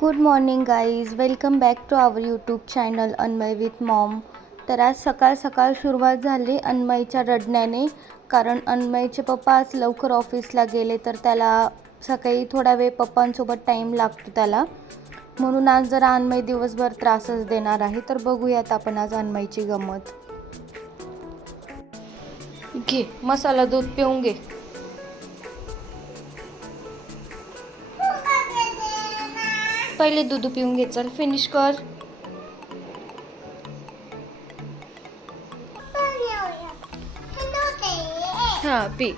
Good morning guys, welcome back to our YouTube channel Anmay with mom. तर आज सकाळ सकाळ सुरुवात झाली अन्मयच्या रडण्याने, कारण अन्मयचे पप्पा आज लवकर ऑफिसला गेले तर त्याला सकाळी थोडा वेळ पप्पांसोबत टाईम लागतो त्याला, म्हणून आज जरा अन्मय दिवसभर त्रासच देणार आहे. तर बघूयात आपण आज अन्मयची गंमत. घे मसाला दूध पिऊन घे. पहिले दूध पिऊन घे, चल फिनिश कर. हा पी.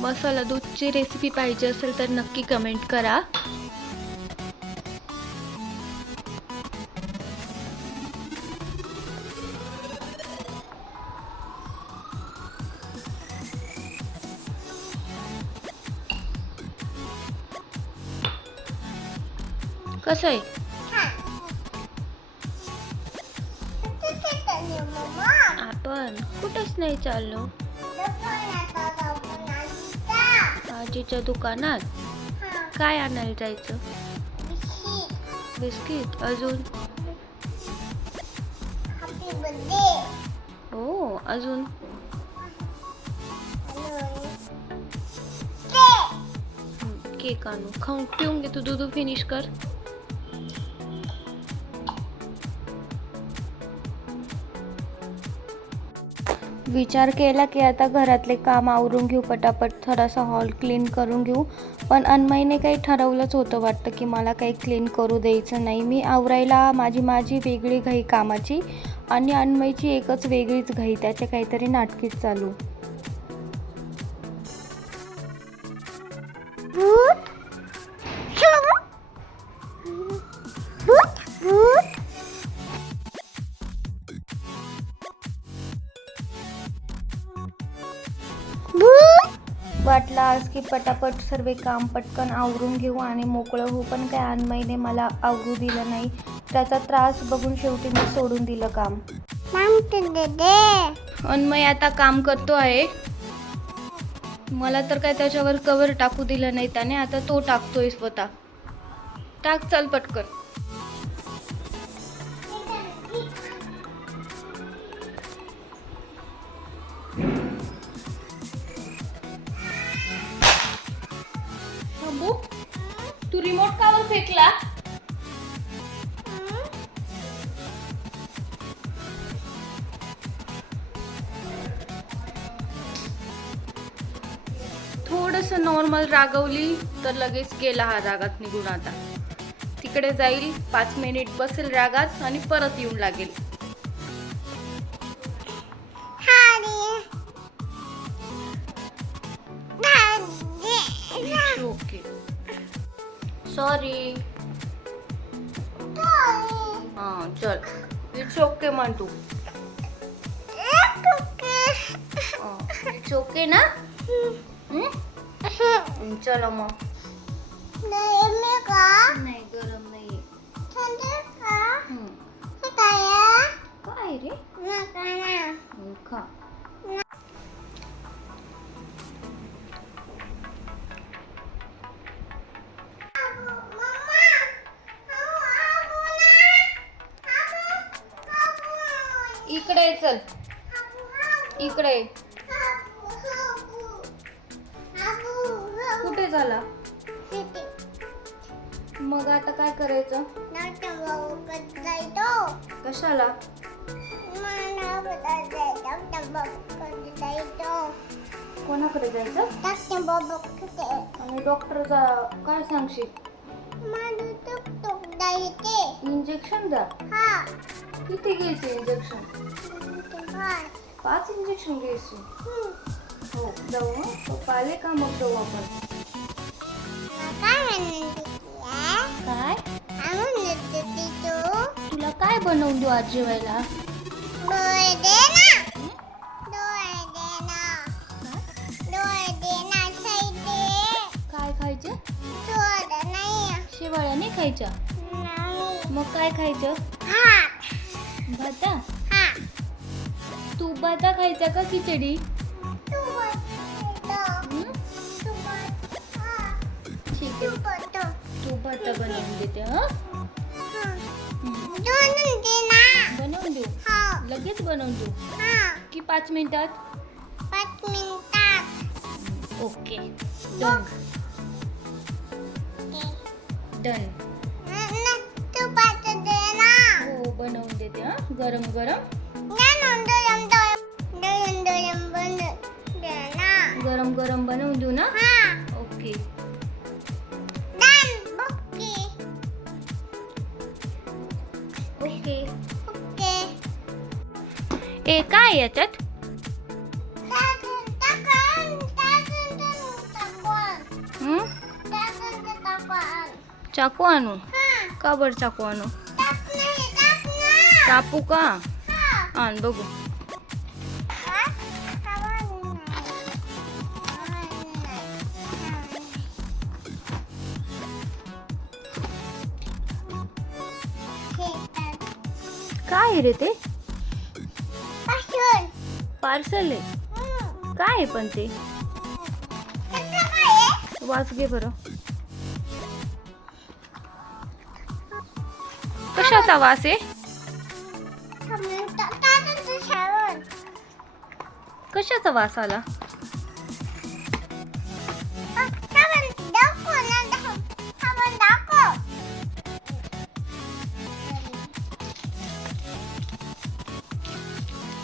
मसाला दूधची रेसिपी पाहिजे असेल तर नक्की कमेंट करा. कसं आहे? आपण कुठंच नाही चाललो. आजीच्या दुकानात काय आणायला जायचं? बिस्किट. अजून? हो, अजून? केक आणू. खाऊन पिऊन घे, तू दूध फिनिश कर. विचार केला की आता घरातले काम आवरून घेऊ पटापट, थोडासा हॉल क्लीन करून घेऊ. पण अन्मयने काही ठरवलंच होतं वाटतं की मला काही क्लीन करू द्यायचं नाही. मी आवरायला माझी वेगळी घाई कामाची आणि अन्मयची एकच वेगळीच घाई, त्याचे काहीतरी नाटकीच चालू. वाटलं आज की पटापट सर्व काम पटकन आवरून घेऊ आणि मोकळं होऊ, पण काय अन्मयने मला आवरू दिलं नाही. त्याचा त्रास बघून शेवटी मी सोडून दिलं काम. अन्मय आता काम करतो आहे. मला तर काय त्याच्यावर कवर टाकू दिलं नाही त्याने, आता तो टाकतोय स्वतः. टाक, चल पटकन. तू रिमोट कावर फेकला? थोडस नॉर्मल रागवली तर लगेच गेला हा रागात निघून. आता तिकडे जाईल, 5 मिनिट बसेल रागात आणि परत येऊन लागेल. Okay, sorry. हां चल, इट्स ओके म्हणतो. इट्स ओके ना? चलो मग. नाही, गरम नाही. काय रे? खा. इकडे चल, इकडे. कुठे झाला? मग आता काय करायचं? कशाला? कोणाकडे जायचं? आणि डॉक्टरचा काय सांगशील? इंजेक्शन द्या. किती घ्यायचे इंजेक्शन? 5 इंजेक्शन घ्यायचे. हो, जाऊ. पप्पा आले का मग जाऊ आपण. काय तुला काय बनवून देऊ आज जेवायला? काय खायचे? शेवाळ्या नाही खायच्या. मग काय खायचं? भाता. तू भाता खायचा का खिचडी? आता बनवून देते. हा बनवून देऊ. लगेच बनवून देऊ की 5 मिनिटात? 5 मिनिटात. Okay done done. तुपाचं दे ना. हो बनवून देते. हा गरम गरम गरम गरम बनवून देऊ ना. Okay okay. ए काय याच्यात? चाकू आणू? का बरं चाकू आणू? कापू का? आण बघू. काय रे ते? पार्सल आहे. काय आहे पण ते? वाच घे बरं. कशाचा वास आहे? कशाचा वास आला?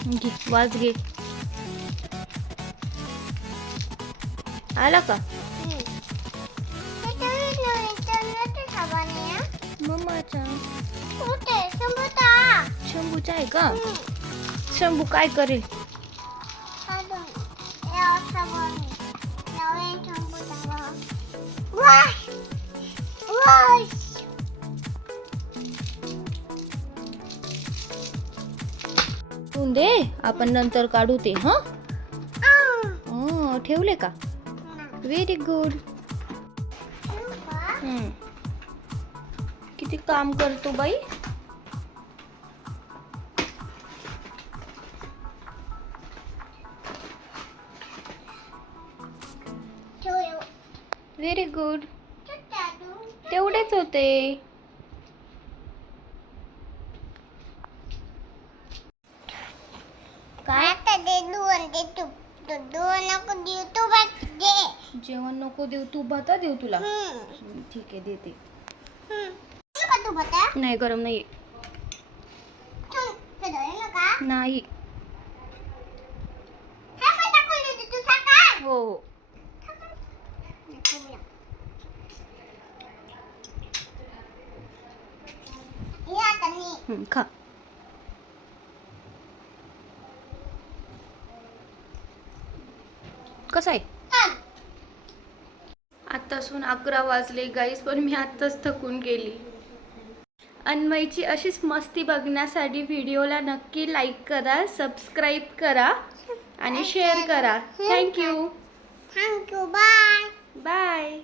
घे वास घे. आला का? मम्माचा. शंभूचा आहे का? शंभू काय करेल? दे आपण नंतर काढू ते. हा ठेवले का? Very good. किती काम करतो बाई. Very good. तेवढेच होते. काय? जेवण नको देऊ. तू भाता देऊ तुला. ठीक आहे देते. नाही गरम नाही. नाही हो हो. खा. कसं आहे? आत्तासून 11 वाजले गाईस, पण मी आत्ताच थकून गेली. अन्मयची अशीच मस्ती बघण्यासाठी व्हिडिओला नक्की लाईक करा, सबस्क्राईब करा आणि शेअर करा. थँक्यू. Bye bye.